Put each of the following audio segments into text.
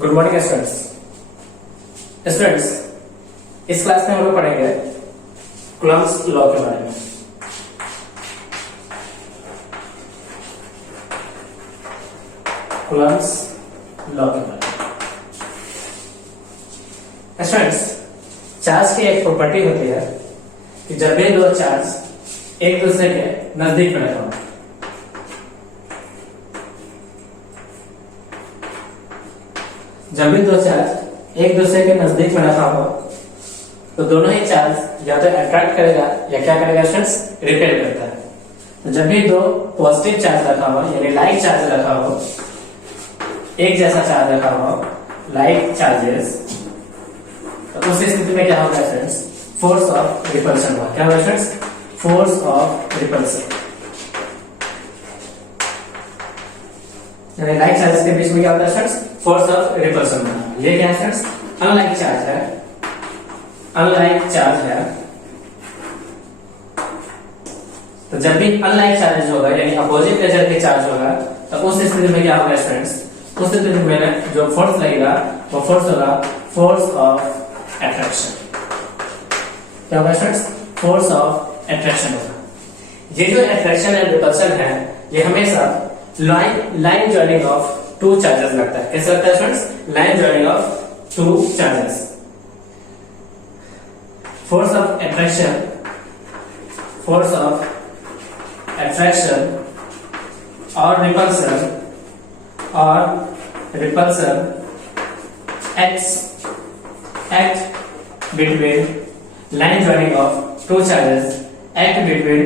Good morning students. Students, इस class में हम लोग पढ़ेंगे कूलम्ब्स लॉ के बारे में। कूलम्ब्स लॉ के बारे में स्टूडेंट्स, चार्ज की एक प्रॉपर्टी होती है कि जब भी दो चार्ज एक दूसरे के नजदीक में रखा हो, जब भी दो चार्ज एक दूसरे के नजदीक में रखा हो तो दोनों ही चार्ज या तो अट्रैक्ट करेगा या क्या करेगा स्टूडेंट्स, रिपेल करता है। तो जब भी दो पॉजिटिव चार्ज रखा हो यानी लाइक चार्ज रखा हो, एक जैसा चार्ज रखा हो, लाइक चार्जेस, तो उस स्थिति में क्या होगा स्टूडेंट्स, फोर्स ऑफ रिपल्शन होगा। क्या होगा students, force of repulsion. Like charges के बीच में क्या होता है स्टूडेंट्स, फोर्स ऑफ रिपल्शन होगा। ये क्या है स्टूडेंट्स, अनलाइक चार्ज है। अनलाइक चार्ज है तो जब भी अनलाइक चार्ज होगा यानी अपोजिट नेचर के चार्ज होगा तो उस स्थिति में क्या होगा स्टूडेंट्स, उस स्थिति में जो फोर्स लगेगा वो फोर्स होगा फोर्स ऑफ अट्रैक्शन। क्या होगा स्टूडेंट्स, फोर्स ऑफ अट्रैक्शन होगा। ये जो अट्रैक्शन एंड रिपल्शन है ये हमेशा line joining of two charges लगता है। कैसे लगता है students, line joining of two charges. Force of attraction और repulsion act between line joining of two charges, act between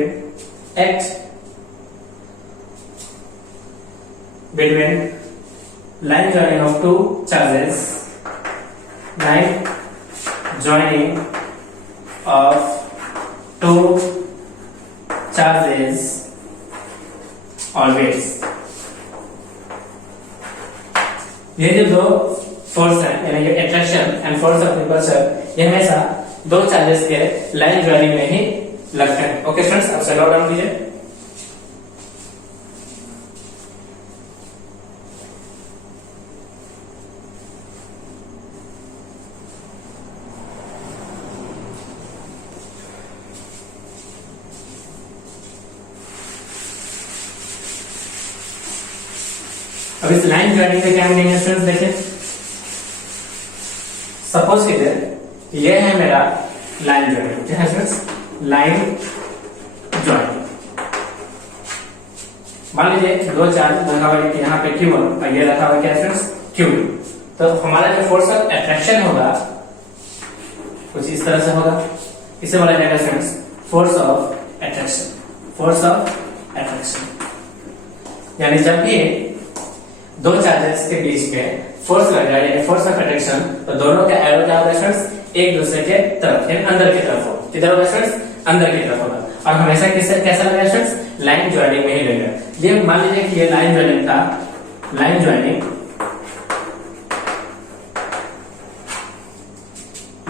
line joining of two charges, line joining of two charges always। ये जो दो force है यानी कि attraction and force of repulsion ये हमेशा दो चार्जेस के लाइन ज्वाइनिंग में ही लगते हैं। ओके स्टूडेंट्स, आप नोट डाउन कीजिए। अब इस लाइन ज्वाइनिंग का क्या मीनिंग है स्टूडेंट्स, देखिए। सपोज कीजिए ये है मेरा लाइन ज्वाइनिंग, क्या है स्टूडेंट्स, लाइन ज्वाइनिंग। मान लीजिए दो चार्ज रखा हुआ है यहाँ पे Q1 और ये रखा हुआ क्या स्टूडेंट्स, Q2। तो हमारा जो फोर्स ऑफ अट्रैक्शन होगा कुछ इस तरह से होगा। इसे बोला जाएगा students force of attraction. Force of attraction यानी जब भी दो चार्जेस के बीच में फोर्स लग जाए यानी फोर्स ऑफ अट्रैक्शन तो दोनों का एरो क्या होगा स्टूडेंट्स, एक दूसरे के तरफ यानी अंदर की तरफ होगा। किधर होगा स्टूडेंट्स, अंदर की तरफ होगा। और हमेशा किससे कैसा लगेगा स्टूडेंट्स, लाइन ज्वाइनिंग में ही लगेगा। ये मान लीजिए कि ये लाइन ज्वाइनिंग था, लाइन ज्वाइनिंग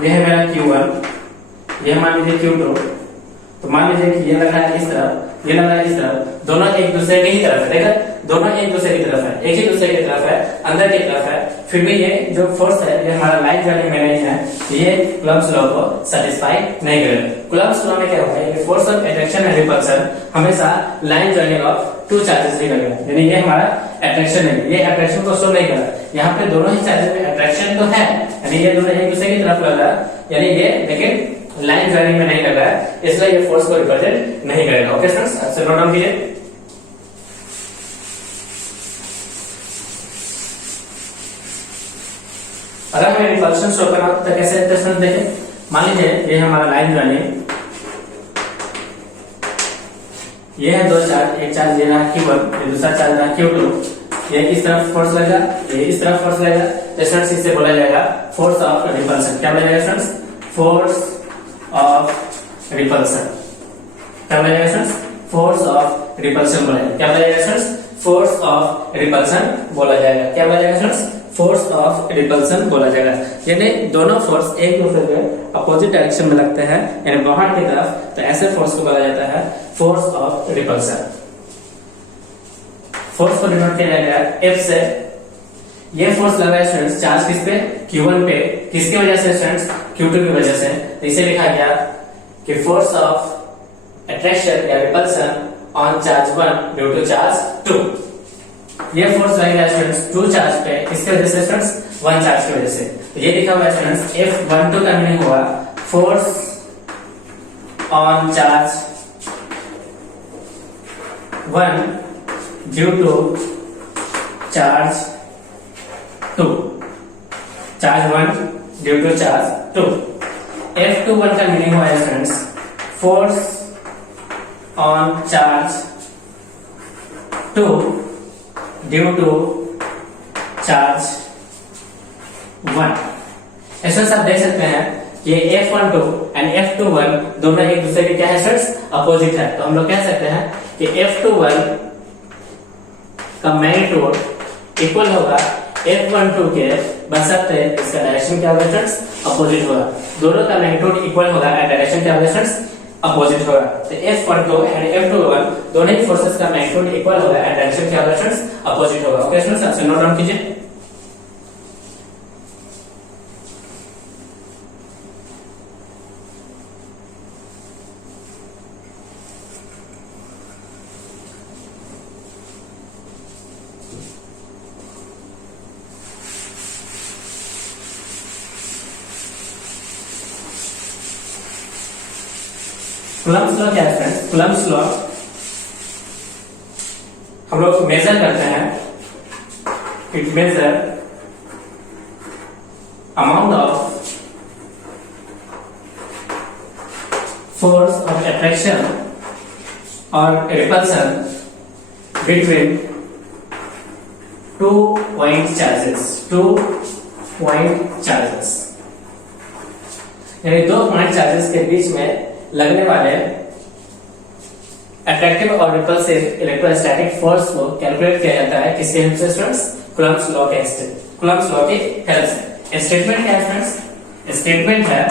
ये है मेरा Q1, ये मान लीजिए Q2। तो मान लीजिए कि ये लग रहा है इस तरफ, ये लग रहा है इस तरफ, दोनों एक दूसरे की ही तरफ है। देखा, दोनों एक दूसरे की तरफ है, एक ही दूसरे की तरफ है, अंदर की तरफ है। फिर भी ये जो फोर्स है ये हमारा लाइन ज्वाइनिंग में नहीं है, ये कूलम्ब्स लॉ को सेटिस्फाई नहीं करेगा। कूलम्ब्स लॉ में क्या होगा, ये force of attraction and repulsion हमेशा line joining of two charges ही करेगा। यानी ये हमारा अट्रैक्शन है, ये अट्रैक्शन को शो नहीं कर रहा। यहाँ पे दोनों ही चार्जेस में अट्रैक्शन तो है यानी ये दोनों एक दूसरे की तरफ लग रहा है, यानी ये लेकिन लाइन ज्वाइनिंग में नहीं लग रहा है, इसलिए ये फोर्स को रिप्रेजेंट नहीं करेगा। ओके स्टूडेंट्स, आपसे नोट डाउन कीजिए। अगर हमें रिपल्शन शो करना तो कैसे स्टूडेंट्स देखें, मान लीजिए ये हमारा लाइन ज्वाइनिंग, ये है दो चार्ज, एक चार्ज ये रहा Q1, ये दूसरा चार्ज रहा Q2। ये इस तरफ फोर्स लगेगा, ये इस तरफ फोर्स लगेगा, तो स्टूडेंट्स इससे बोला जाएगा फोर्स ऑफ रिपल्शन। क्या बोला जाएगा स्टूडेंट्स, फोर्स ऑफ रिपल्शन। क्या बोला जाएगा स्टूडेंट्स, फोर्स ऑफ रिपल्शन बोला जाएगा। क्या बोला जाएगा स्टूडेंट्स, फोर्स ऑफ रिपल्शन बोला जाएगा। क्या बोला जाएगा स्टूडेंट्स, फोर्स ऑफ रिपल्सन बोला जाएगा। यानी दोनों फोर्स एक दूसरे के अपोजिट डायरेक्शन में लगते हैं यानी बाहर की तरफ, तो ऐसे फोर्स को बोला जाता है फोर्स ऑफ रिपल्सन। फोर्स को डिनोट किया जाएगा F से। ये फोर्स लग रहा है स्टूडेंट्स चार्ज किस पे, Q1 पे, किसकी वजह से स्टूडेंट्स, Q2 की वजह से। तो इसे लिखा गया कि फोर्स ऑफ अट्रैक्शन या repulsion on charge 1 due to charge 2। ये फोर्स लगेगा स्टूडेंट्स 2 चार्ज पे, किसकी वजह से स्टूडेंट्स, 1 चार्ज की वजह से। तो ये लिखा हुआ है स्टूडेंट्स F12 का मीनिंग हुआ force on charge 1 due to charge 2, charge 1 due to charge 2। F21 का मीनिंग हुआ है students force on charge 2 due to charge 1। ऐसा सब देख सकते हैं ये F12 एंड F21 दोनों एक दूसरे के क्या है स्टूडेंट्स, अपोजिट है। तो हम लोग कह सकते हैं कि F21 का मैग्नीट्यूड इक्वल होगा F12 के, बशर्ते इसका डायरेक्शन क्या होगा स्टूडेंट्स, अपोजिट होगा। दोनों का मैग्नीट्यूड इक्वल होगा एंड डायरेक्शन क्या होगा स्टूडेंट्स, अपोजिट होगा। तो F12 एंड F21 दोनों ही फोर्सेस का मैग्नीट्यूड इक्वल होगा एंड डायरेक्शन क्या होगा स्टूडेंट्स, अपोजिट होगा। ओके स्टूडेंट्स, आपसे नोट डाउन कीजिए। कूलम्ब्स लॉ क्या है फ्रेंड्स, कूलम्ब्स लॉ हम लोग मेजर करते हैं, it measure amount of force of attraction और repulsion between 2 point charges, 2 point charges, यानी 2 पॉइंट चार्जेस के बीच में लगने वाले अट्रैक्टिव और रिपल्सिव इलेक्ट्रोस्टैटिक फोर्स को कैलकुलेट किया जाता है किसके हेल्प से स्टूडेंट्स, कूलम्ब्स लॉ के कूलम्ब्स लॉ की हेल्प से। स्टेटमेंट क्या है फ्रेंड्स, स्टेटमेंट है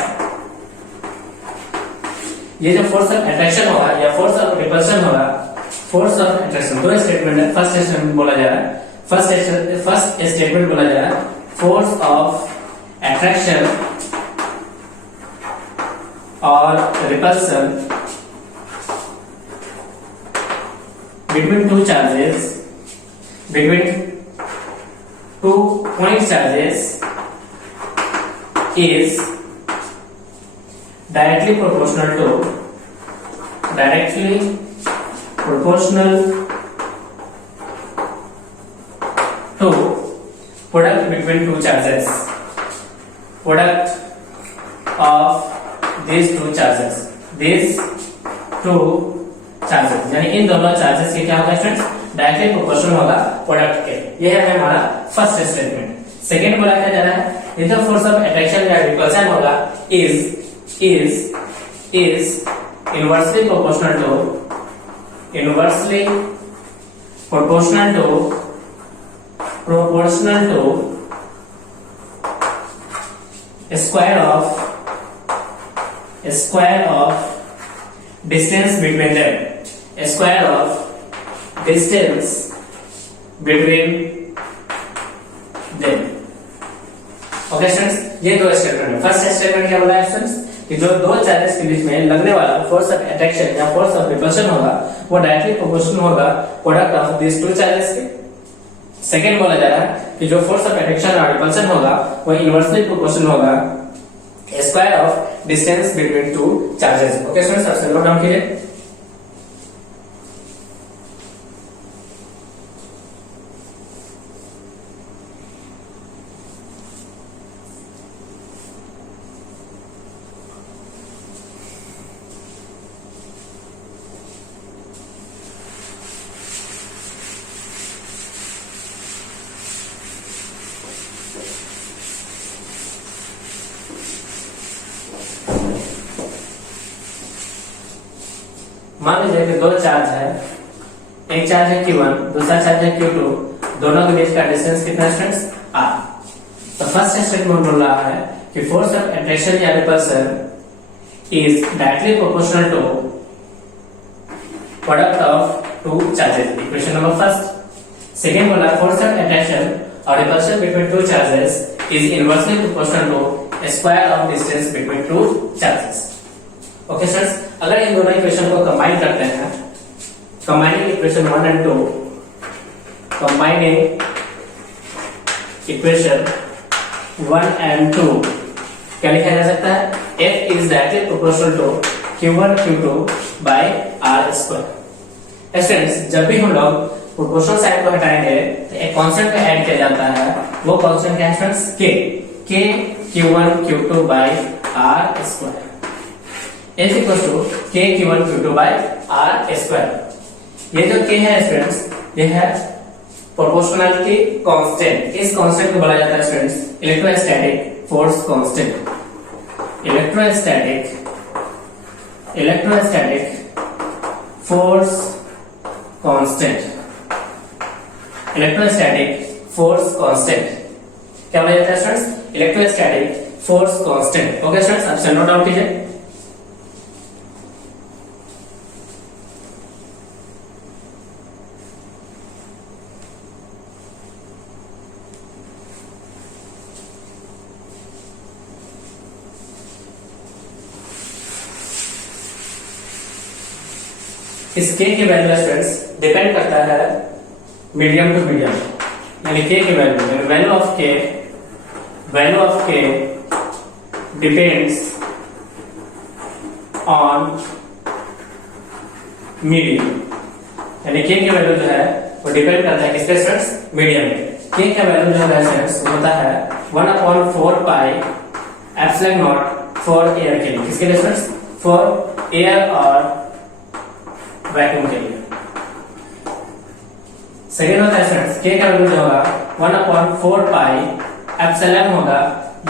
ये जो फोर्स ऑफ अट्रैक्शन होगा या फोर्स ऑफ रिपल्शन होगा, फोर्स ऑफ अट्रैक्शन दो स्टेटमेंट है। फर्स्ट स्टेटमेंट बोला जा रहा है, फर्स्ट स्टेटमेंट बोला जा रहा है फोर्स ऑफ अट्रैक्शन और repulsion between two charges, between 2 point charges is directly proportional to product between two charges, product of these two charges, यानी इन दोनों चार्जेस के क्या होगा स्टूडेंट्स, डायरेक्टली प्रोपोर्शनल होगा प्रोडक्ट के। ये है हमारा फर्स्ट स्टेटमेंट। सेकंड बोला क्या जा रहा है, ये जो फोर्स ऑफ अट्रैक्शन या रिपल्शन होगा is inversely proportional to square of distance between them, square of distance between them। Okay students, ये दो स्टेटमेंट है। फर्स्ट स्टेटमेंट क्या बोला है स्टूडेंट्स, कि जो दो चार्जेस के बीच में लगने वाला फोर्स ऑफ अट्रैक्शन या फोर्स ऑफ रिपल्शन होगा वो डायरेक्टली प्रोपोर्शनल होगा product of this two charges के। सेकंड बोला जा रहा है कि जो फोर्स ऑफ अट्रैक्शन और रिपल्शन होगा वो इनवर्सली प्रोपोर्शनल होगा square of distance between two charges. Okay students, सबसे नोट डाउन कीजिए। मान लीजिए कि दो चार्ज है, एक चार्ज है Q1, दूसरा चार्ज है Q2, दोनों के बीच का डिस्टेंस कितना है स्टूडेंट्स, R। तो फर्स्ट स्टेटमेंट बोल रहा है कि फोर्स ऑफ अट्रैक्शन या repulsion is directly proportional to product of two charges, equation number first. Second बोला फोर्स ऑफ अट्रैक्शन और repulsion between two charges is inversely proportional to square of distance between two charges. Okay students, अगर इन दोनों equation को combine करते हैं, combining equation 1 and 2, combining equation 1 and 2 क्या लिखा जा सकता है? F is directly proportional to Q1 Q2 by R square। Students, जब भी हम लोग प्रोपोर्शनल साइन को हटाएंगे तो एक कांस्टेंट में ऐड किया जाता है, वो कांस्टेंट क्या है students? K Q1 Q2 by R square is equal to K Q1 Q2 by R square। ये जो K है स्टूडेंट्स, ये है प्रोपोर्शनलिटी कांस्टेंट। इस कांस्टेंट को बोला जाता है students electrostatic force constant. Electrostatic force constant, electrostatic force constant क्या बोला जाता है students? Electrostatic force constant. Okay students, आप नोट डाउन कीजिए। इस k की वैल्यू स्टूडेंट्स डिपेंड करता है मीडियम टू मीडियम, यानी k की value of k depends on medium, यानी k की वैल्यू जो है वो डिपेंड करता है किसके स्टूडेंट्स? मीडियम में। k का वैल्यू जो है स्टूडेंट्स होता है 1/4 pi epsilon not for air के लिए। किसके लिए स्टूडेंट्स? फॉर एयर और वैक्यूम के लिए। सेकेंड होता है स्टूडेंट्स k का वैल्यू जो होगा 1/4 पाई एप्सिलॉन होगा,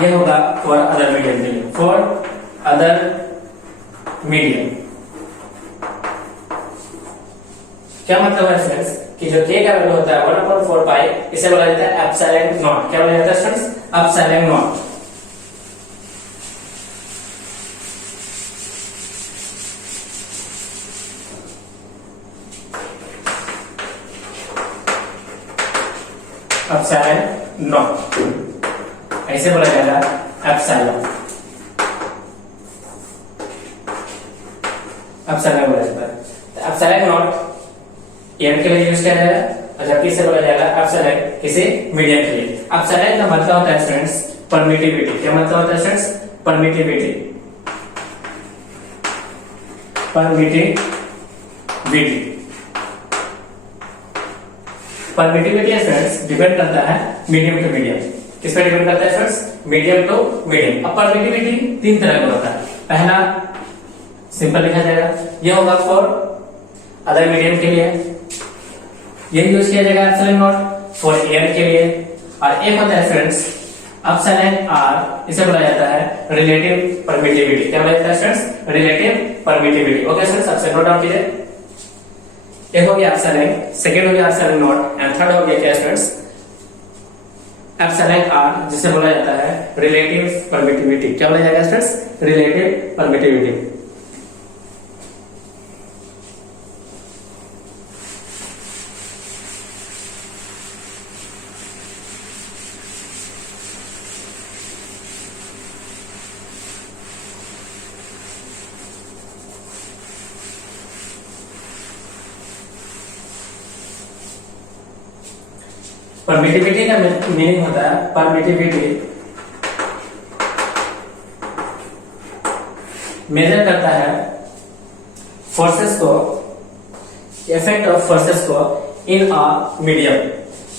ये होगा फॉर अदर मीडियम के लिए, फॉर अदर मीडियम। क्या मतलब है स्टूडेंट्स कि जो k का वैल्यू होता है 1/4 पाई, इसे बोला जाता है एप्सिलॉन नॉट। क्या बोला जाता है students? Epsilon naught. Epsilon not ऐसे बोला जाएगा एप्सिलॉन बोला जाता है। तो एप्सिलॉन नॉट एयर के लिए यूज किया जाएगा, और जबकि इसे बोला जाएगा एप्सिलॉन किसी मीडियम के लिए। एप्सिलॉन का मतलब होता है स्टूडेंट्स परमिटिविटी। क्या मतलब होता है students? Permittivity. Permittivity students depend करता है मीडियम टू मीडियम। किस पे डिपेंड करता है स्टूडेंट्स? Medium to medium. अब परमिटिविटी तीन तरह का होता है। पहला सिंपल लिखा जाएगा, ये होगा फॉर अदर मीडियम के लिए, यही यूज किया जाएगा एप्सिलॉन नॉट फॉर एयर के लिए। और एक होता है स्टूडेंट्स एप्सिलॉन आर, इसे बोला जाता है रिलेटिव परमिटिविटी। क्या बोला जाता है students? Relative permittivity. Okay students, आपसे नोट डाउन कीजिए। एक हो गया एप्सिलॉन, सेकंड हो गया एप्सिलॉन नॉट, एंड थर्ड हो गया क्या स्टूडेंट्स? एप्सिलॉन आर, जिसे बोला जाता है रिलेटिव परमिटिविटी। क्या बोला जाएगा स्टूडेंट्स? Relative permittivity. परमिटिविटी का मीनिंग होता है, परमिटिविटी मेजर करता है फोर्सेस को, इफेक्ट ऑफ फोर्सेस को इन अ मीडियम।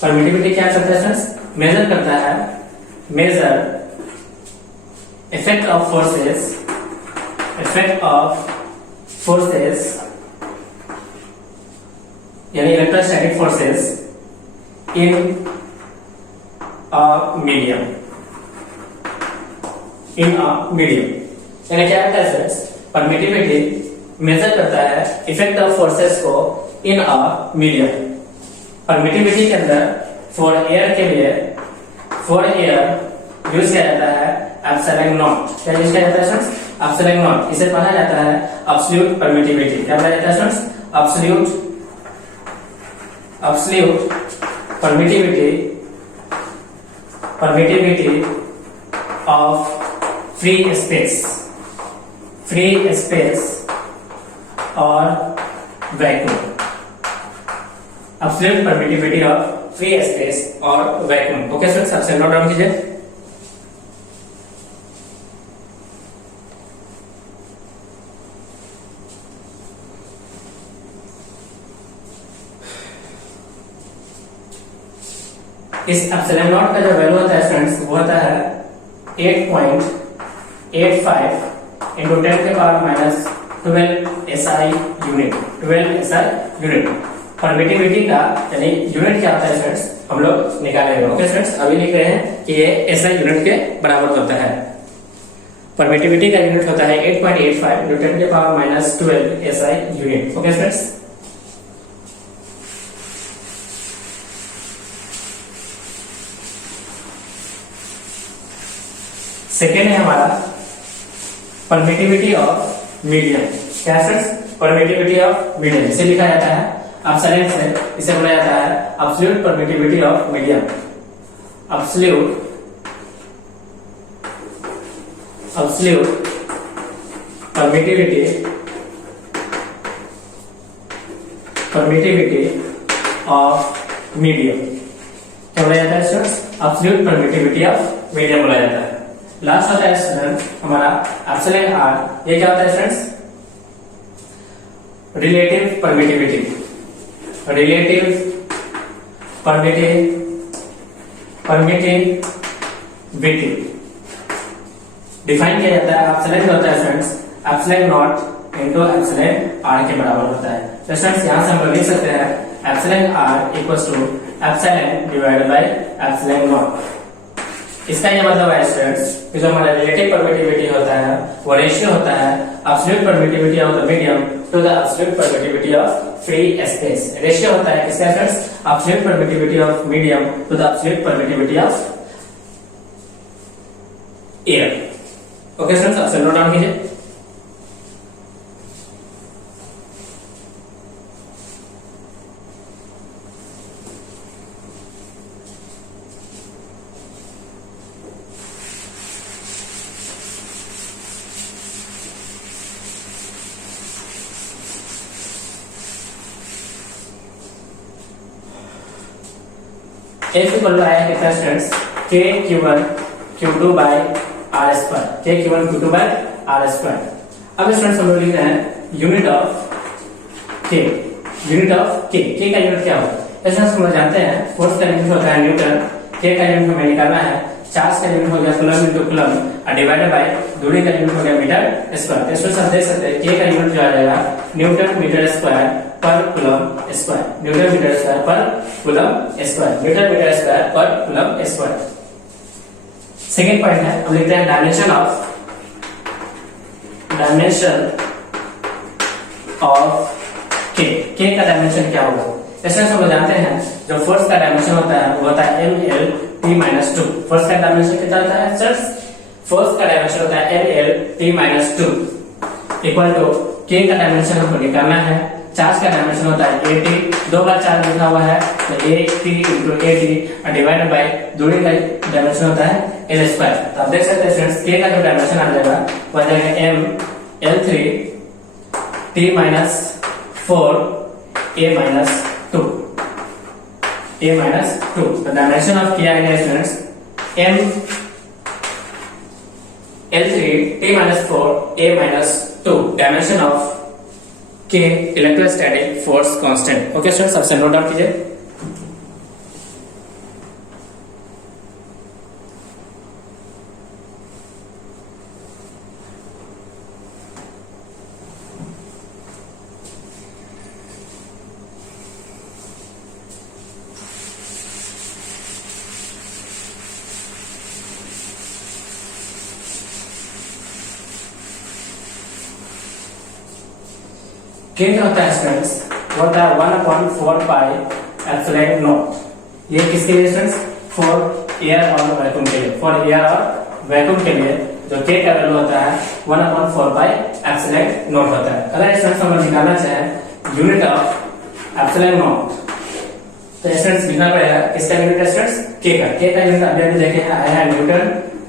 परमिटिविटी क्या करता है स्टूडेंट्स? मेजर करता है, मेजर इफेक्ट ऑफ फोर्सेस यानी electrostatic forces in a medium, यानी क्या करता है फ्रेंड्स? परमिटिविटी मेजर करता है इफेक्ट ऑफ फोर्सेस को इन अ मीडियम। परमिटिविटी के अंदर फॉर एयर के लिए, फॉर एयर यूज किया जाता है एप्सिलॉन नॉट। क्या यूज किया जाता है फ्रेंड्स? Epsilon not. इसे पढ़ा जाता है एब्सोल्यूट परमिटिविटी। क्या पढ़ा जाता है friends? Absolute permittivity permittivity of free space और vacuum, absolute permittivity of free space और वैक्यूम। ओके सर, सबसे नोट डाउन कीजिए। इस एप्सिलॉन नॉट का जो वैल्यू होता है फ्रेंड्स वो होता है 8.85 into 10⁻⁻12 SI unit. 12 SI unit permittivity का यानी यूनिट क्या होता है फ्रेंड्स हम लोग निकालेंगे। ओके फ्रेंड्स, अभी लिख रहे हैं कि ये SI यूनिट के बराबर होता है। परमिटिविटी का यूनिट होता है 8.85 into 10⁻⁻12 SI unit. Okay friends, second है हमारा परमिटिविटी ऑफ मीडियम। क्या फ्रेंड्स? परमिटिविटी ऑफ मीडियम इसे लिखा जाता है एप्सिलॉन से, इसे बोला जाता है absolute permittivity of medium. Absolute permittivity of medium क्या बोला जाता है students? Absolute permittivity of medium बोला जाता है। लास्ट होता है स्टूडेंट हमारा एप्सिलॉन आर। ये क्या होता है फ्रेंड्स? रिलेटिव परमिटिविटी डिफाइन किया जाता है एप्सिलॉन होता है friends epsilon naught into epsilon R के बराबर होता है। तो फ्रेंड्स यहां से हम लोग लिख सकते हैं epsilon R equals to epsilon divided by epsilon naught. इसका ये मतलब है स्टूडेंट्स कि जो हमारा रिलेटिव परमिटिविटी होता है वो रेशियो होता है absolute permittivity of the medium to the absolute permittivity of free space. Ratio होता है किसका friends? Absolute permittivity of medium to the absolute permittivity of air. Okay friends, आप नोट डाउन कीजिए। F इक्वल टू आया कितना students? K Q1 Q2 by R square. K Q1 Q2 by R square. अब students हम लोग लिख रहे हैं यूनिट ऑफ K का यूनिट क्या होगा? स्टूडेंट्स हम लोग जानते हैं फोर्स का यूनिट होता है न्यूटन, K का यूनिट हमें निकालना है, चार्ज का यूनिट हो गया कूलम इनटू कूलम और डिवाइडेड बाय दूरी का यूनिट हो गया मीटर स्क्वायर। तो स्टूडेंट्स आप देख सकते हैं K का यूनिट जो आ जाएगा न्यूटन मीटर स्क्वायर पर coulomb square. Newton metre square पर coulomb square. Newton metre square पर कूलम स्क्वायर। सेकंड पॉइंट है हम लिखते हैं डायमेंशन ऑफ K का डायमेंशन क्या होगा? इसमें हम लोग जानते हैं जो फोर्स का डायमेंशन होता है वो होता है ML_T-2। फोर्स का डायमेंशन कितना होता है सर? फोर्स का डायमेंशन होता है ML_T-2 इक्वल टू K का डायमेंशन हमको निकालना है, चार्ज का डायमेंशन होता है AT, दो बार चार्ज लिखा हुआ है तो AT इंटू AT और डिवाइडेड बाय दूरी का डायमेंशन होता है L स्क्वायर। तो आप देख सकते हैं फ्रेंड्स K का जो डायमेंशन आ जाएगा वो आ जाएगा ML3T-4 A-2। तो डायमेंशन ऑफ क्या है students? ML3T-4 A-2 dimension of K electrostatic force constant. Okay students, सबसे नोट डाउन कीजिए। K क्या होता है स्टूडेंट्स? वो होता है 1/4 पाई एप्सिलॉन नॉट। ये किसके लिए स्टूडेंट्स? फॉर एयर और वैक्यूम के लिए। फॉर एयर और वैक्यूम के लिए जो K का वैल्यू होता है 1/4 पाई एप्सिलॉन नॉट होता है। अगर स्टूडेंट्स हम निकालना चाहें यूनिट ऑफ एप्सिलॉन नॉट तो स्टूडेंट्स लिखना पड़ेगा इसका यूनिट स्टूडेंट्स के का यूनिट अभी अभी देखे हैं आया है न्यूटन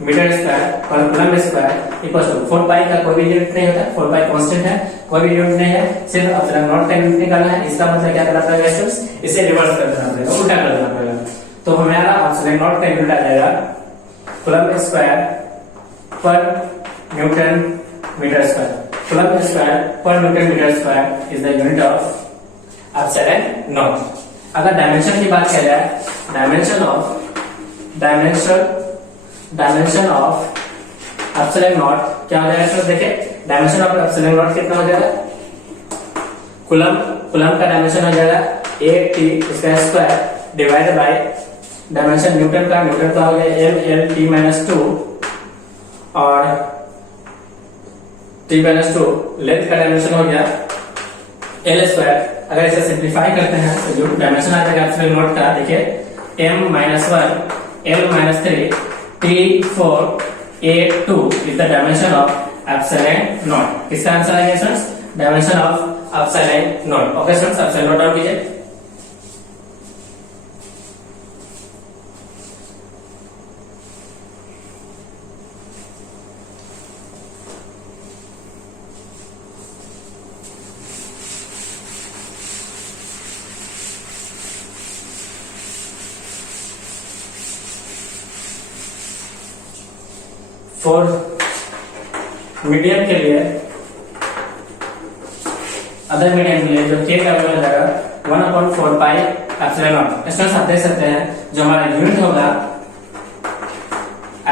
मीटर स्क्वायर पर coulomb square equal to 4 pi का कोई भी यूनिट नहीं होता, 4 पाई कांस्टेंट है, कोई भी यूनिट नहीं है, सिर्फ एप्सिलॉन नॉट का यूनिट निकालना है। इसका मतलब क्या करना पड़ेगा स्टूडेंट्स, इसे रिवर्स कर देना पड़ेगा, उल्टा कर देना पड़ेगा। तो हमारा एप्सिलॉन नॉट का यूनिट आ जाएगा कूलम स्क्वायर पर newton metre square. Coulomb square पर newton metre square is the unit of epsilon naught. अगर डायमेंशन की बात किया जाए, डायमेंशन ऑफ एप्सिलॉन नॉट क्या हो जाएगा? तो देखिए डायमेंशन ऑफ एप्सिलॉन नॉट कितना हो जाएगा? कूलम का डायमेंशन हो जाएगा 8t इसका square divided bye dimension Newton का हो गया l/t-2 और t-2 लेंथ का डायमेंशन हो गया l स्क्वायर। अगर इसे सिंप्लीफाई करते हैं तो जो डायमेंशन आ जाएगा एप्सिलॉन नॉट का, देखिए m-1 l-3 t4 a2 is the dimension of epsilon not. किसका आंसर आएगा students? Dimension of epsilon not. Okay students, epsilon not down कीजिए। फॉर मीडियम के लिए, अदर मीडियम के लिए जो के का वैल्यू हो जाएगा 1/4 पाई एप्सिलॉन नॉट। स्टूडेंट्स आप देख सकते हैं जो हमारा यूनिट होगा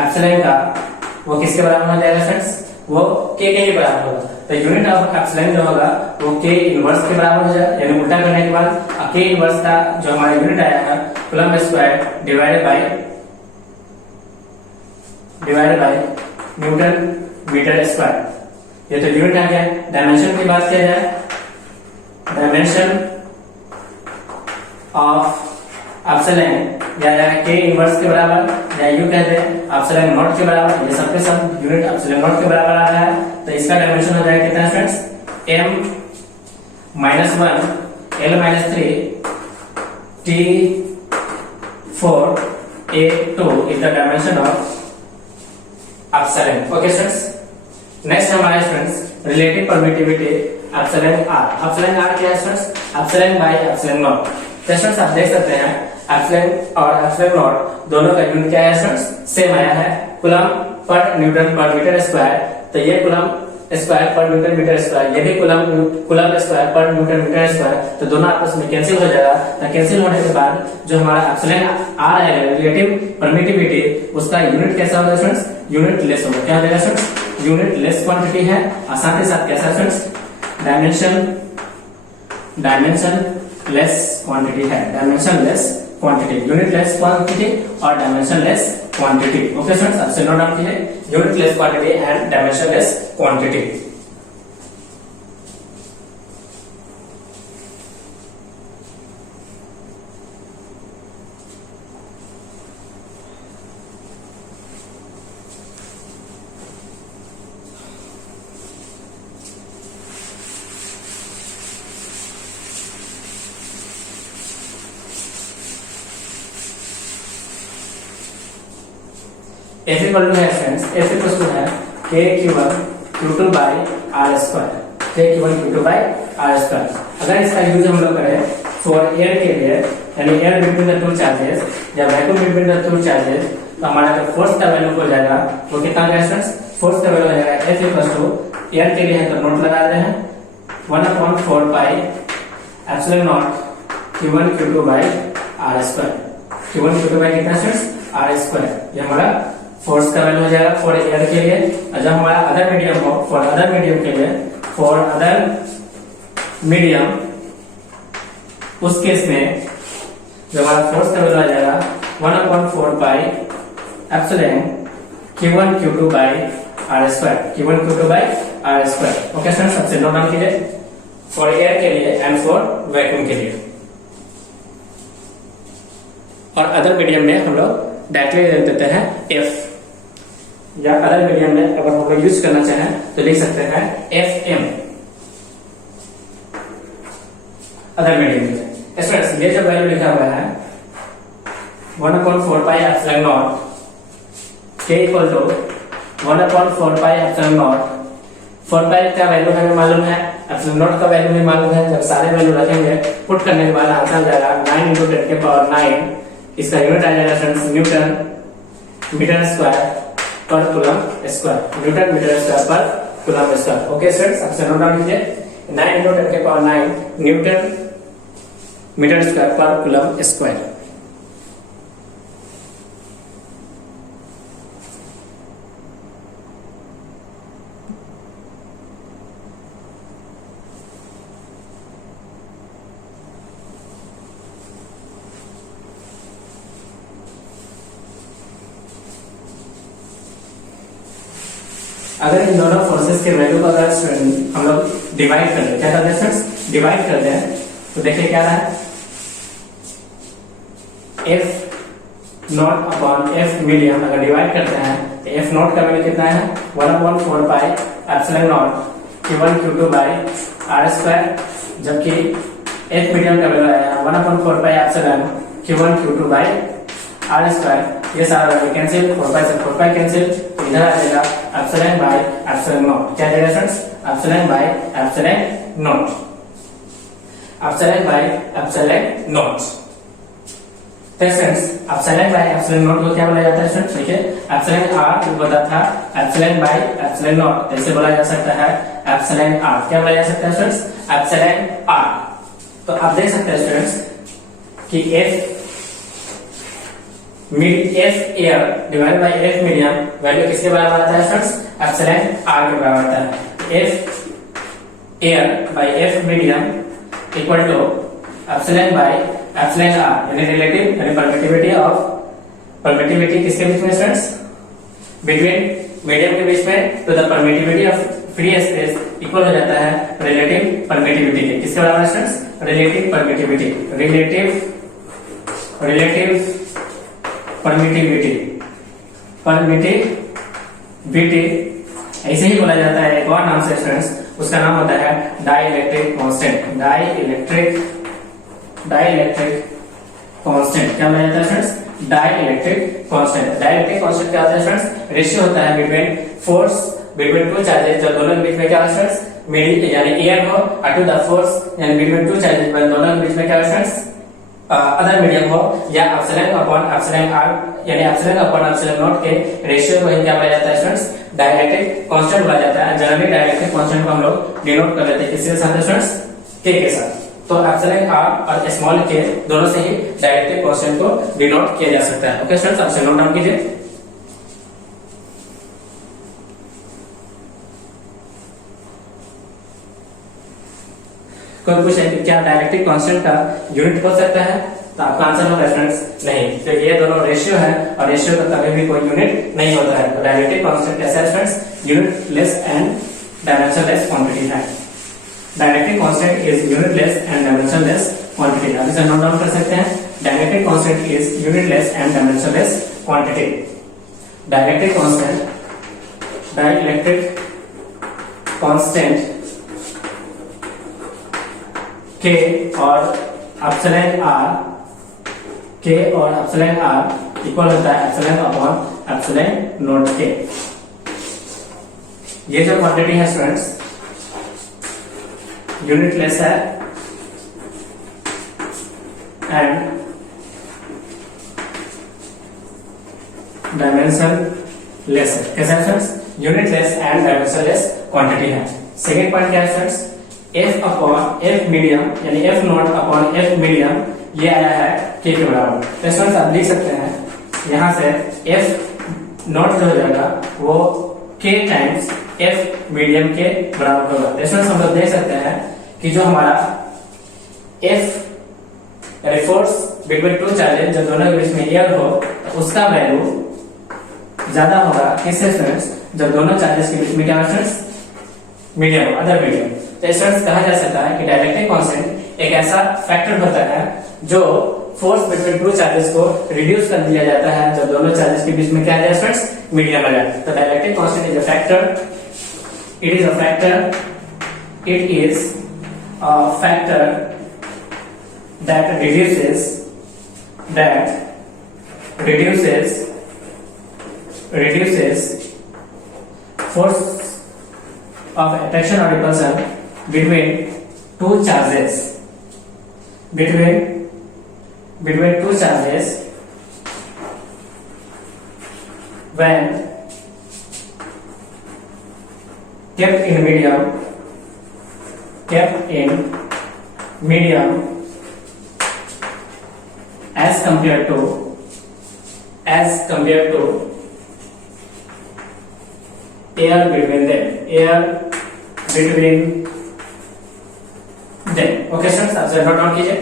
एप्सिलॉन का वो किसके बराबर हो जाएगा स्टूडेंट्स? वो के ही बराबर होगा। तो यूनिट ऑफ एप्सिलॉन जो होगा वो के इनवर्स के बराबर हो जाएगा, यानी उल्टा करने के बाद के इनवर्स का जो हमारा यूनिट आएगा coulomb square divided by newton metre square. ये तो यूनिट आ गया। डायमेंशन की बात किया जाए, डायमेंशन ऑफ एप्सिलॉन या के इनवर्स के बराबर या यूं कहते हैं एप्सिलॉन नॉट के बराबर। ये सब के सब यूनिट एप्सिलॉन नॉट के बराबर आ रहा है, तो इसका डायमेंशन हो जाएगा कितना students? m-1 l-3 t4 a2 is the dimension of epsilon. Okay students, next हमारा students relative permittivity epsilon R. Epsilon R क्या है students? Epsilon by epsilon naught. तो स्टूडेंट्स आप देख सकते हैं एप्सिलॉन और एप्सिलॉन नॉट दोनों का यूनिट क्या है स्टूडेंट्स? सेम आया है, कूलम पर न्यूटन पर मीटर स्क्वायर। तो ये कूलम स्क्वायर पर न्यूटन मीटर स्क्वायर, ये भी कूलम स्क्वायर पर न्यूटन मीटर स्क्वायर। तो दोनों आपस में कैंसिल हो जाएगा। तो कैंसिल होने के बाद जो हमारा एप्सिलॉन आर है रिलेटिव परमिटिविटी, उसका यूनिट कैसा होगा स्टूडेंट्स? यूनिट लेस होगा। क्या हो जाएगा स्टूडेंट्स? यूनिट लेस क्वांटिटी है और साथ ही साथ कैसा स्टूडेंट्स? डायमेंशन लेस क्वांटिटी है, dimensionless quantity, unitless quantity और dimensionless quantity. Okay students, अब से नोट डाउन कीजिए unitless quantity and dimensionless quantity. F equal to है फ्रेंड्स, F इक्वल टू है k/q1 q2 by r square, k/q1 q2 by r square. अगर इसका use हम लोग करें फॉर एयर के लिए, यानी air between the two charges या vacuum between the two charges, तो हमारा जो फोर्स का वैल्यू हो जाएगा वो कितना हो जाएगा फ्रेंड्स? फोर्स का वैल्यू हो जाएगा F इक्वल टू एयर के लिए है तो नोट लगा रहे हैं 1/4 pi epsilon naught q1 q2 by r square. q1 q2 by कितना फ्रेंड्स? r square. ये हमारा फोर्स का वैल्यू हो जाएगा फॉर एयर के लिए। और जब हमारा अदर मीडियम हो, फॉर अदर मीडियम के लिए, फॉर अदर मीडियम, उस केस में जो हमारा फोर्स का वैल्यू आ जाएगा 1/4 pi epsilon q1 q2 by r square, q1 q2 by r square. Okay students, सबसे नोट डाउन कीजिए फॉर एयर के लिए एंड फॉर वैक्यूम के लिए। और अदर मीडियम में हम लोग डायरेक्टली लिख देते हैं F, या अदर मीडियम में अगर हम लोग यूज करना चाहें तो लिख सकते हैं FM अदर मीडियम में। स्टूडेंट्स ये जो वैल्यू लिखा हुआ है 1/4 pi epsilon naught k equal to 1/4 pi epsilon naught 4 pi का वैल्यू हमें मालूम है, एप्सिलॉन नॉट का वैल्यू नहीं मालूम है। जब सारे वैल्यू रखेंगे पुट करने के बाद आंसर आ जाएगा 9 × 10⁹। इसका यूनिट आ जाएगा फ्रेंड्स न्यूटन मीटर स्क्वायर पर coulomb square, newton metre square पर कूलम स्क्वायर। ओके स्टूडेंट्स, आपसे नोट डाउन कीजिए 9 × 10⁹ न्यूटन मीटर स्क्वायर पर कूलम स्क्वायर। अगर इन दोनों फोर्सेस के वैल्यू को अगर हम लोग डिवाइड कर दें, क्या करते हैं फ्रेंड्स, डिवाइड करते हैं तो देखिए क्या रहा है F not upon F medium. अगर डिवाइड करते हैं तो F नॉट का वैल्यू कितना है 1/4 pi epsilon naught Q1 Q2 by R square, जबकि F मीडियम का वैल्यू आया 1/4 pi epsilon Q1 Q2 by R square. ये सारा वैल्यू कैंसिल, 4 पाई से 4 पाई कैंसिल, तो इधर आ जाएगा एप्सिलॉन बाय एप्सिलॉन नॉट। क्या जाएगा friends, epsilon by epsilon naught, epsilon by epsilon naught. तो friends epsilon by epsilon naught को क्या बोला जाता है फ्रेंड्स, देखिए एप्सिलॉन r जो पता था एप्सिलॉन बाय एप्सिलॉन नॉट, ऐसे बोला जा सकता है एप्सिलॉन r। क्या बोला जा सकता है फ्रेंड्स, एप्सिलॉन r। तो आप देख सकते हैं स्टूडेंट्स कि F air divide by F medium value किसके बराबर आता है फ्रेंड्स, एप्सिलॉन r के बराबर आता है। F air by F medium equal to epsilon by epsilon r, यानी रिलेटिव यानी परमिटिविटी किसके बीच में फ्रेंड्स, बिटवीन मीडियम के बीच में, तो the permittivity of free space equal हो जाता है रिलेटिव परमिटिविटी के। किसके बराबर friends, relative permittivity, relative permittivity ऐसे ही बोला जाता है। एक और नाम से फ्रेंड्स, उसका नाम होता है डाइलेक्ट्रिक कांस्टेंट। डाइलेक्ट्रिक कांस्टेंट क्या बोला जाता है friends, dielectric constant. Dielectric constant क्या होता है फ्रेंड्स, रेशियो होता है between force between two charges, जब दोनों के बीच में क्या है फ्रेंड्स, यानी एयर हो, टू द फोर्स यानी बिटवीन टू चार्जेस, दोनों के बीच में क्या है फ्रेंड्स, अदर मीडियम हो, या एप्सिलॉन अपॉन एप्सिलॉन r यानी एप्सिलॉन अपॉन एप्सिलॉन नॉट के रेशियो को ही क्या बोला जाता है फ्रेंड्स, डाइलेक्ट्रिक कांस्टेंट बोला जाता है। जनरली डाइलेक्ट्रिक कांस्टेंट को हम लोग डिनोट कर लेते हैं किसके साथ फ्रेंड्स, k के साथ। तो एप्सिलॉन r और स्मॉल k दोनों से ही डाइलेक्ट्रिक कांस्टेंट को डिनोट किया जा सकता है। ओके फ्रेंड्स, आप से नोट डाउन कीजिए। कोई पूछे कि क्या डाइलेक्ट्रिक कांस्टेंट का यूनिट हो सकता है, तो आपका आंसर होगा फ्रेंड्स नहीं, तो ये दोनों रेशियो है और रेशियो का कभी भी कोई यूनिट नहीं होता है। तो डाइलेक्ट्रिक कांस्टेंट कैसा है friends, unitless and dimensionless quantity है। Dielectric constant is unitless and dimensionless quantity. आप इसे नोट डाउन कर सकते हैं, dielectric constant is unitless and dimensionless quantity. Dielectric constant K और एप्सिलॉन r इक्वल होता है epsilon upon epsilon naught k। ये जो क्वांटिटी है स्टूडेंट्स यूनिटलेस है एंड डायमेंशनलेस है। कैसा है friends, unitless and dimensionless quantity है। सेकेंड पॉइंट क्या है friends, F upon F medium यानी F not upon F medium ये आया है K के बराबर। तो स्टूडेंट्स आप लिख सकते हैं यहाँ से F नॉट जो हो जाएगा वो K टाइम्स F मीडियम के बराबर होगा। तो स्टूडेंट्स हम लोग देख सकते हैं कि जो हमारा F यानी फोर्स बिटवीन टू चार्जेस जब दोनों के बीच में एयर हो तो उसका वैल्यू ज्यादा होगा किससे स्टूडेंट्स, जब दोनों चार्जेस के बीच में क्या फ्रेंड्स, मीडियम अदर मीडियम। तो स्टूडेंट्स कहा जा सकता है कि डाइलेक्ट्रिक कांस्टेंट एक ऐसा फैक्टर होता है जो फोर्स बिटवीन टू चार्जेस को रिड्यूस कर दिया जाता है जब दोनों चार्जेस के बीच में क्या आ जाए फ्रेंड्स, मीडियम आ जाए। तो dielectric constant is a factor, it is a factor that reduces force of attraction or repulsion between two charges when kept in medium as compared to air between them. Okay students, आप note down कीजिए.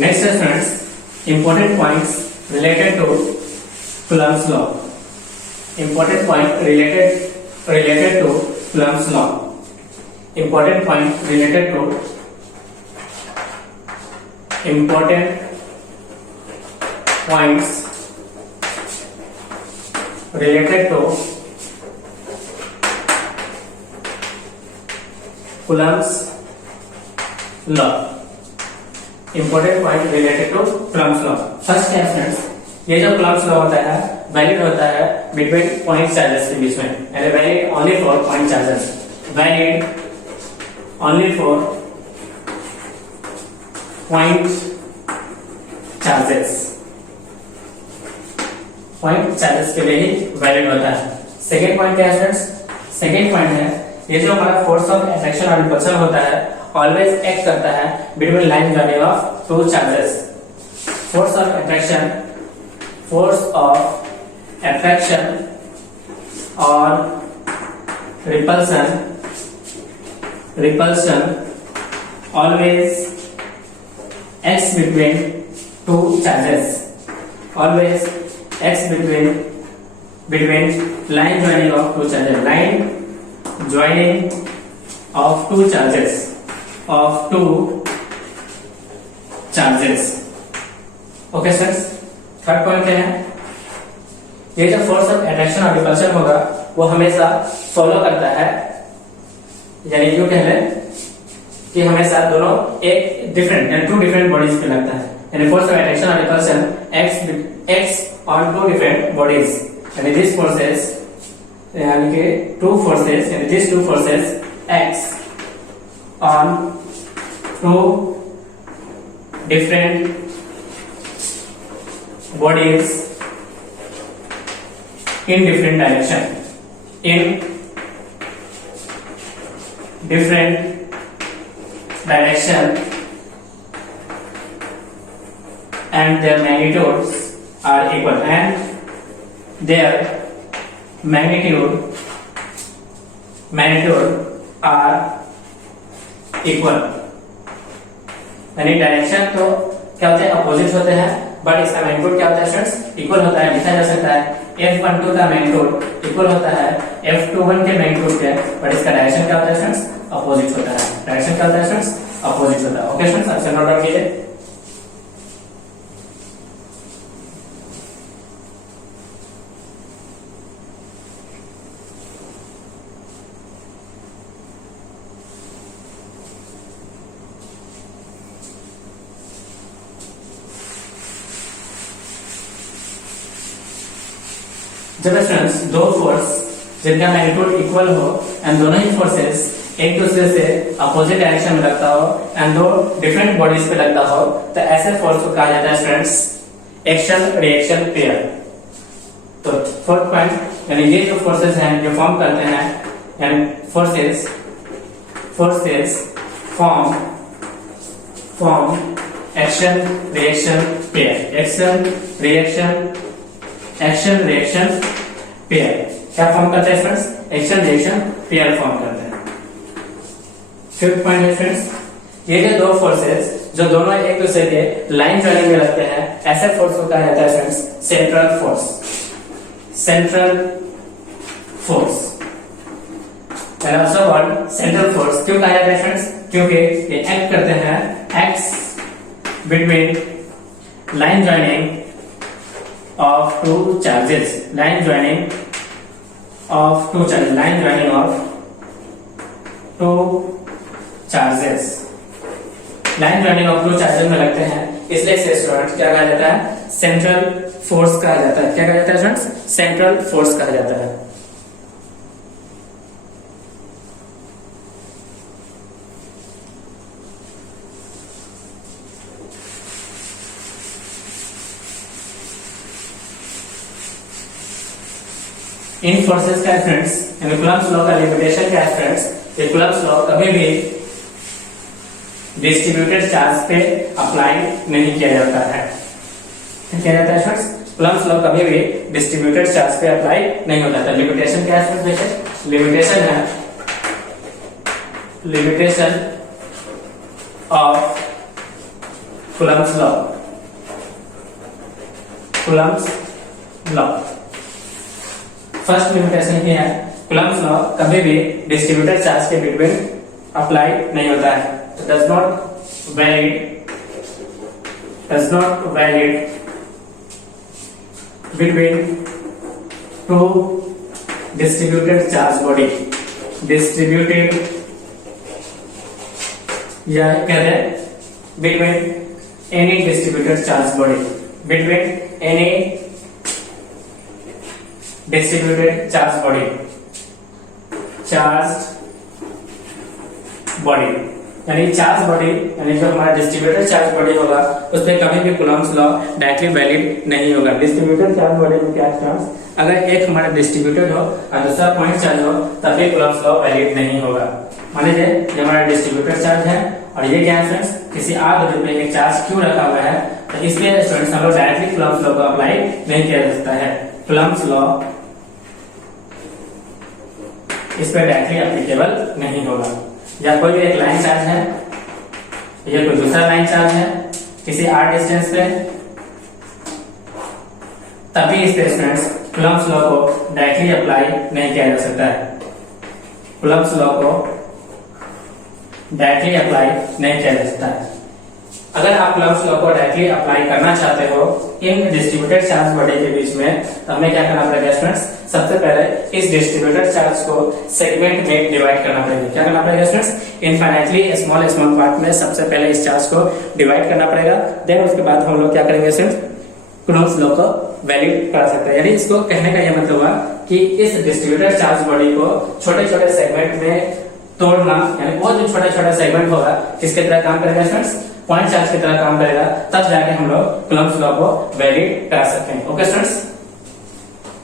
Next is friends, important points related to Coulomb's law. Important point related to Coulomb's law. Important point related to Coulomb's law. Important point related to Coulomb's law. First है friends, ये जो Coulomb's law होता है valid होता है between point charges के बीच में, यानी valid only for point charges. Valid only for point charges के लिए ही वैलिड होता है. सेकेंड पॉइंट क्या है फ्रेंड्स? सेकेंड पॉइंट है ये जो हमारा फोर्स ऑफ अट्रैक्शन और रिपल्शन होता है ऑलवेज एक्ट करता है between line joining of two charges. Force of attraction और repulsion always acts between two charges. Always acts between line joining of two charges. Line joining of two charges. Okay sir, third point क्या है? ये जो force of attraction और repulsion होगा वो हमेशा follow करता है, यानी क्यों कह लें कि हमेशा दोनों एक डिफरेंट यानी टू डिफरेंट बॉडीज पे लगता है. यानी फोर्स ऑफ अट्रैक्शन और repulsion acts on two different bodies, यानी दिस फोर्सेस यानी कि टू फोर्सेस यानी this two forces acts on two different bodies in different direction and their magnitudes are equal are equal. यानी direction तो क्या होते हैं? अपोजिट होते हैं, बट इसका मैग्नीट्यूड क्या होता है स्टूडेंट्स? इक्वल होता है. लिखा जा सकता है F12 का मैग्नीट्यूड इक्वल होता है F21 के मैग्नीट्यूड के, बट इसका डायरेक्शन क्या होता है स्टूडेंट्स? अपोजिट होता है. डायरेक्शन क्या होता है स्टूडेंट्स? अपोजिट होता है. ओके स्टूडेंट्स, आपसे नोट डाउन कीजिए. जब स्टूडेंट्स दो फोर्स जिनका मैग्नीट्यूड इक्वल हो एंड दोनों ही फोर्सेस एक दूसरे से अपोजिट डायरेक्शन में लगता हो एंड दो डिफरेंट बॉडीज पे लगता हो, तो ऐसे फोर्स को कहा जाता है स्टूडेंट्स एक्शन रिएक्शन पेयर. तो फोर्थ पॉइंट, यानी ये जो फोर्सेस हैं जो फॉर्म करते हैं, यानी forces form action reaction pair. Action reaction pair क्या फॉर्म करते हैं friends? Action reaction pair form करते हैं. फिफ्थ पॉइंट है फ्रेंड्स, ये जो दो फोर्सेस जो दोनों एक दूसरे के लाइन जॉइनिंग में लगते हैं, ऐसे फोर्स को कहा जाता है friends central force. Central force and also called central force. क्यों कहा जाता है फ्रेंड्स? क्योंकि ये एक्ट करते हैं, acts between line joining of two charges, line joining of two charges, line joining of two charges, line joining of two charges में लगते हैं, इसलिए इसे स्टूडेंट्स क्या कहा जाता है? सेंट्रल फोर्स कहा जाता है। क्या कहा जाता है स्टूडेंट्स? सेंट्रल फोर्स कहा जाता है। इन फोर्सेस का फ्रेंड्स, कूलम्ब्स लॉ का लिमिटेशन क्या है फ्रेंड्स? ये कूलम्ब्स लॉ कभी भी डिस्ट्रीब्यूटेड चार्ज पे अप्लाई नहीं किया जाता है। क्या जाता है फ्रेंड्स? कूलम्ब्स लॉ कभी भी डिस्ट्रीब्यूटेड चार्ज पे अप्लाई नहीं होता था। लिमिटेशन क्या है फ्रेंड्स? लिमिटेशन है, limitation of Coulomb's law, Coulomb's law. First limitation क्या है? कूलम्ब्स लॉ कभी भी डिस्ट्रीब्यूटेड चार्ज के बिटवीन अप्लाई नहीं होता है। does not valid between two distributed charge body, distributed या कहते हैं between any distributed charge body, between any distributed charge body, charged body, यानी चार्ज बॉडी, यानी जो हमारा डिस्ट्रीब्यूटेड चार्ज बॉडी होगा उस पर कभी भी कूलम्ब्स लॉ डायरेक्टली वैलिड नहीं होगा। डिस्ट्रीब्यूटेड चार्ज बॉडी में क्या चांस? अगर एक हमारा डिस्ट्रीब्यूटेड हो और दूसरा पॉइंट चार्ज हो तब भी कूलम्ब्स लॉ वैलिड नहीं होगा। मान लीजिए ये हमारा डिस्ट्रीब्यूटेड चार्ज है और ये क्या है फ्रेंड्स? किसी आध रुपए के चार्ज क्यों रखा हुआ है, तो इसलिए स्टूडेंट्स हम लोग डायरेक्टली कूलम्ब्स लॉ को अप्लाई नहीं किया जा सकता है। कूलम्ब्स लॉ इस पर डायरेक्टली एप्लीकेबल नहीं होगा। या कोई भी एक लाइन चार्ज है, ये कोई दूसरा लाइन चार्ज है किसी r डिस्टेंस पे, तभी इस पे स्टूडेंट्स कूलम्ब्स लॉ को डायरेक्टली अप्लाई नहीं किया जा सकता है। कूलम्ब्स लॉ को डायरेक्टली अप्लाई नहीं किया जा सकता है। अगर आप कूलम्ब्स लॉ को डायरेक्टली अप्लाई करना चाहते हो इन डिस्ट्रीब्यूटेड चार्ज बॉडी के बीच में, तो हमें क्या करना पड़ेगा स्टूडेंट्स? सबसे पहले इस डिस्ट्रीब्यूटेड चार्ज को सेगमेंट में डिवाइड करना पड़ेगा। क्या करना पड़ेगा students? Infinitely small small part में सबसे पहले इस चार्ज को डिवाइड करना पड़ेगा। देन उसके बाद हम लोग क्या करेंगे स्टूडेंट्स? कूलम्ब्स लॉ को वैलिड कर सकते हैं। यानी इसको कहने का यह मतलब हुआ कि इस डिस्ट्रीब्यूटेड चार्ज बॉडी को छोटे छोटे सेगमेंट में तोड़ना, यानी वो जो छोटा छोटा सेगमेंट होगा किसके तरह काम करेगा स्टूडेंट्स? पॉइंट चार्ज की तरह काम करेगा, तब जाके हम लोग कूलम्ब्स लॉ को वैलिड कर सकते हैं। ओके स्टूडेंट्स,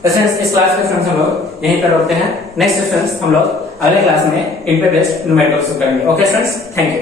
फ्रेंड्स इस क्लास में फ्रेंड्स हम लोग यहीं पर रोकते हैं। नेक्स्ट फ्रेंड्स हम लोग अगले क्लास में इन पे बेस्ड न्यूमेरिकल्स करेंगे। Okay friends, thank you.